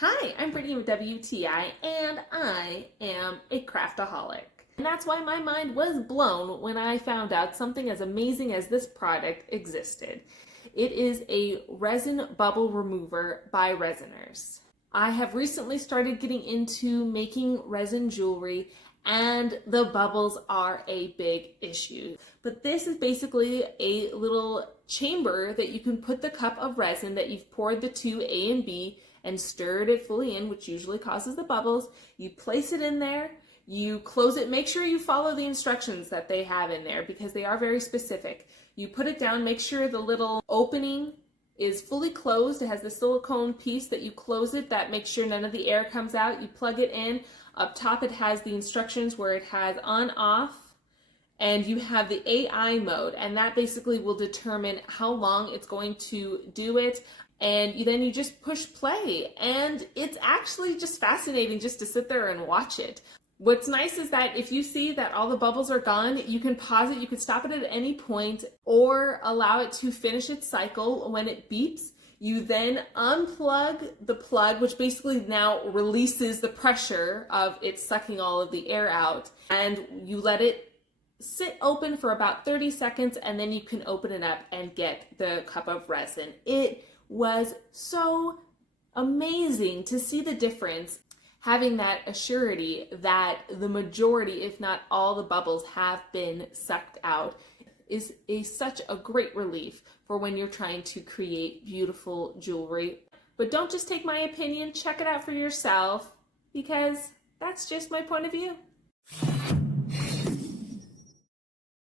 Hi, I'm Brittany with WTI, and I am a craftaholic. And that's why my mind was blown when I found out something as amazing as this product existed. It is a resin bubble remover by Resiners. I have recently started getting into making resin jewelry, and the bubbles are a big issue. But this is basically a little chamber that you can put the cup of resin that you've poured the two A and B and stirred it fully in, which usually causes the bubbles. You place it in there, you close it. Make sure you follow the instructions that they have in there because they are very specific. You put it down, make sure the little opening is fully closed. It has the silicone piece that you close it, that makes sure none of the air comes out. You plug it in. Up top it has the instructions where it has on, off, and you have the AI mode, and that basically will determine how long it's going to do it. And then you just push play, and it's actually just fascinating just to sit there and watch it. What's nice is that if you see that all the bubbles are gone, you can pause it, you can stop it at any point, or allow it to finish its cycle. When it beeps, you then unplug the plug, which basically now releases the pressure of it sucking all of the air out, and you let it sit open for about 30 seconds, and then you can open it up and get the cup of resin. It was so amazing to see the difference, having that assurity that the majority, if not all the bubbles have been sucked out is such a great relief for when you're trying to create beautiful jewelry. But don't just take my opinion, check it out for yourself, because that's just my point of view.